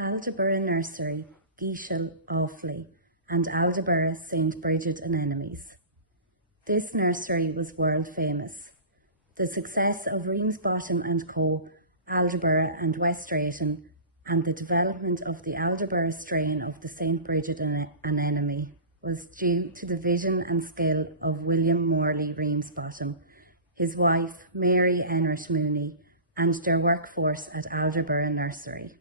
Alderborough Nursery, Geashill, Offaly, and Alderborough St. Bridget and Enemies. This nursery was world famous. The success of Ramsbottom and Co., Alderborough and West Drayton, and the development of the Alderborough strain of the St. Bridget and Enemy was due to the vision and skill of William Morley Ramsbottom, his wife Mary Enright Mooney, and their workforce at Alderborough Nursery.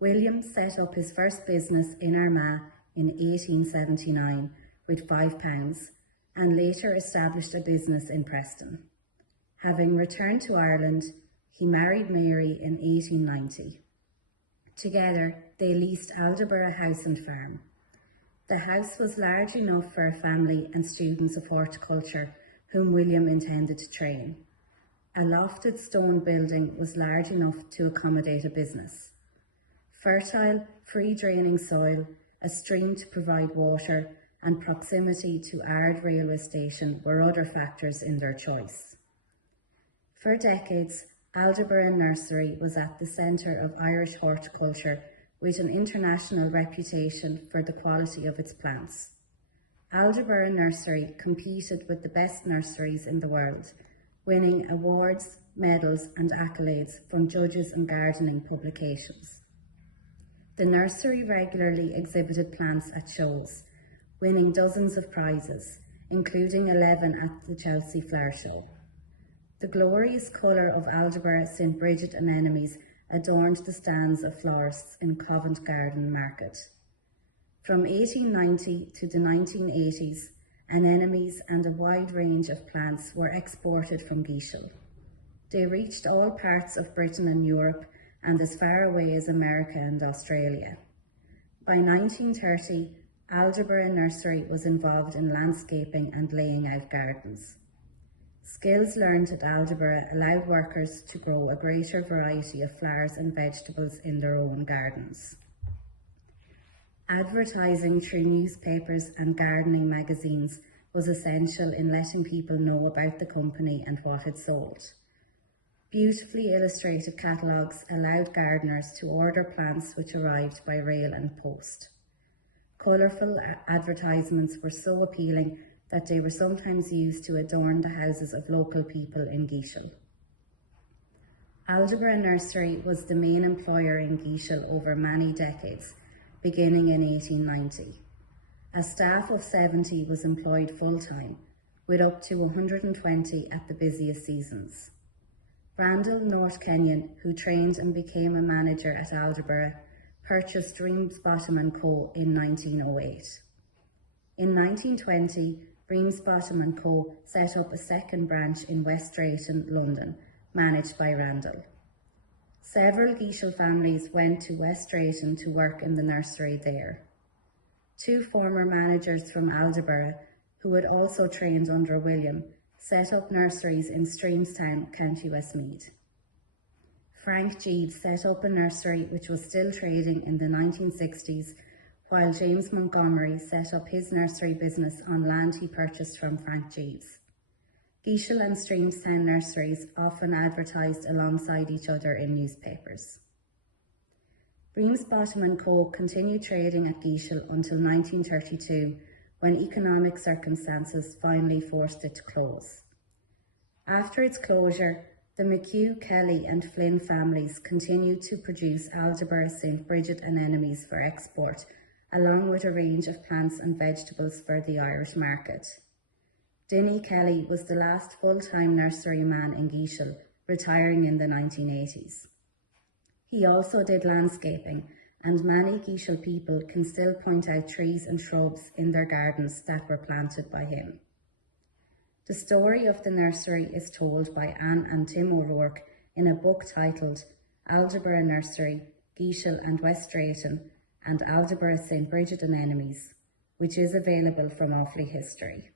William set up his first business in Armagh in 1879 with £5 and later established a business in Preston. Having returned to Ireland, he married Mary in 1890. Together, they leased Alderborough House and Farm. The house was large enough for a family and students of horticulture whom William intended to train. A lofted stone building was large enough to accommodate a business. Fertile, free-draining soil, a stream to provide water, and proximity to Ard railway station were other factors in their choice. For decades, Alderborough Nursery was at the centre of Irish horticulture with an international reputation for the quality of its plants. Alderborough Nursery competed with the best nurseries in the world, winning awards, medals and accolades from judges and gardening publications. The nursery regularly exhibited plants at shows, winning dozens of prizes, including 11 at the Chelsea Flower Show. The glorious colour of Alderborough St. Bridget and Enemies adorned the stands of florists in Covent Garden Market. From 1890 to the 1980s, anemones and a wide range of plants were exported from Geashill. They reached all parts of Britain and Europe and as far away as America and Australia. By 1930, Alderborough Nursery was involved in landscaping and laying out gardens. Skills learned at Alderborough allowed workers to grow a greater variety of flowers and vegetables in their own gardens. Advertising through newspapers and gardening magazines was essential in letting people know about the company and what it sold. Beautifully illustrated catalogues allowed gardeners to order plants which arrived by rail and post. Colourful advertisements were so appealing that they were sometimes used to adorn the houses of local people in Geashill. Alderborough Nursery was the main employer in Geashill over many decades, beginning in 1890. A staff of 70 was employed full-time, with up to 120 at the busiest seasons. Randall North Kenyon, who trained and became a manager at Alderborough, purchased Ramsbottom & Co. in 1908. In 1920, Ramsbottom & Co. set up a second branch in West Drayton, London, managed by Randall. Several Geashill families went to West Drayton to work in the nursery there. Two former managers from Alderborough, who had also trained under William, set up nurseries in Streamstown, County Westmeath. Frank Jeeves set up a nursery which was still trading in the 1960s, while James Montgomery set up his nursery business on land he purchased from Frank Jeeves. Geashill and Streamstown nurseries often advertised alongside each other in newspapers. Ramsbottom & Co. continued trading at Geashill until 1932, when economic circumstances finally forced it to close. After its closure, the McHugh, Kelly and Flynn families continued to produce Alderborough St. Bridget and Enemies for export, along with a range of plants and vegetables for the Irish market. Dinny Kelly was the last full-time nurseryman in Geashill, retiring in the 1980s. He also did landscaping, and many Geashill people can still point out trees and shrubs in their gardens that were planted by him. The story of the nursery is told by Anne and Tim O'Rourke in a book titled Alderborough Nursery, Geashill and West Drayton, and Alderborough St. Bridget and Enemies, which is available from Offaly History.